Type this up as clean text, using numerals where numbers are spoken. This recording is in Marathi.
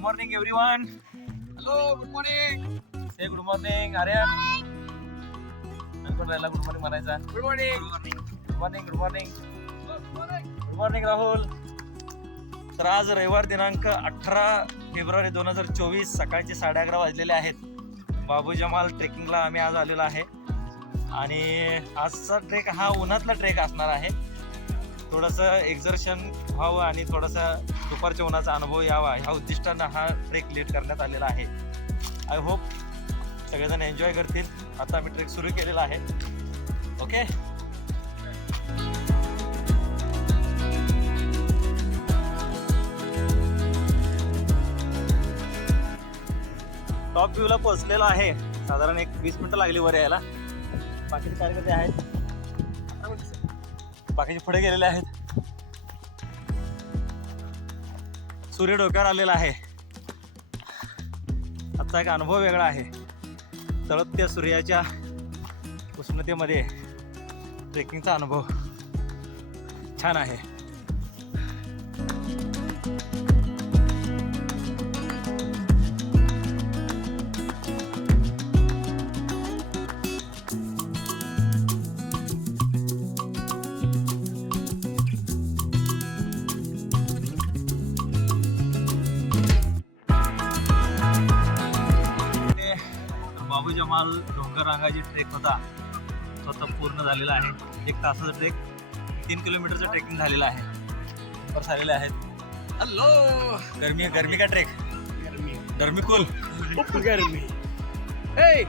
Morning everyone. Hello, good morning. Say good morning Aryan. Good morning म्हणायचा. Good morning. Good morning good morning good morning Rahul. तर आज रविवार दिनांक 18 फेब्रुवारी 2024 सकाळचे 11:30 वाजलेले आहेत. बाबू जमाल ट्रेकिंगला आम्ही आज आलेलो आहे आणि आजचा ट्रेक हा उन्हातला ट्रेक असणार आहे. थोडंसं एक्झर्शन व्हावं आणि थोडासा दुपारच्या उन्हाचा अनुभव यावा ह्या उद्दिष्टानं हा ट्रेक लीड करण्यात आलेला आहे. आय होप सगळेजण एन्जॉय करतील. आता आम्ही ट्रेक सुरू केलेला आहे. ओके. टॉप व्ह्यूला पोहोचलेलो आहे. साधारण एक 20 मिनिटं लागली वर यायला. बाकीचे कार्यकर्ते आहेत, बाकीचे पुढे गेलेले आहेत. सूर्य डोक्यावर आलेला आहे. आजचा एक अनुभव वेगळा आहे. तळपत्या सूर्याच्या उष्णतेमध्ये ट्रेकिंगचा अनुभव छान आहे. बाबू जमाल डोंगर रांगाची ट्रेक होता तो आता पूर्ण झालेला आहे. 1 तासाचा ट्रेक, 3 किलोमीटरचं ट्रेकिंग झालेलं आहे. वर झालेले आहेत. हॅलो. गर्मी का ट्रेक. गर्मी. गर्मी कूल. खूप गर्मी. हे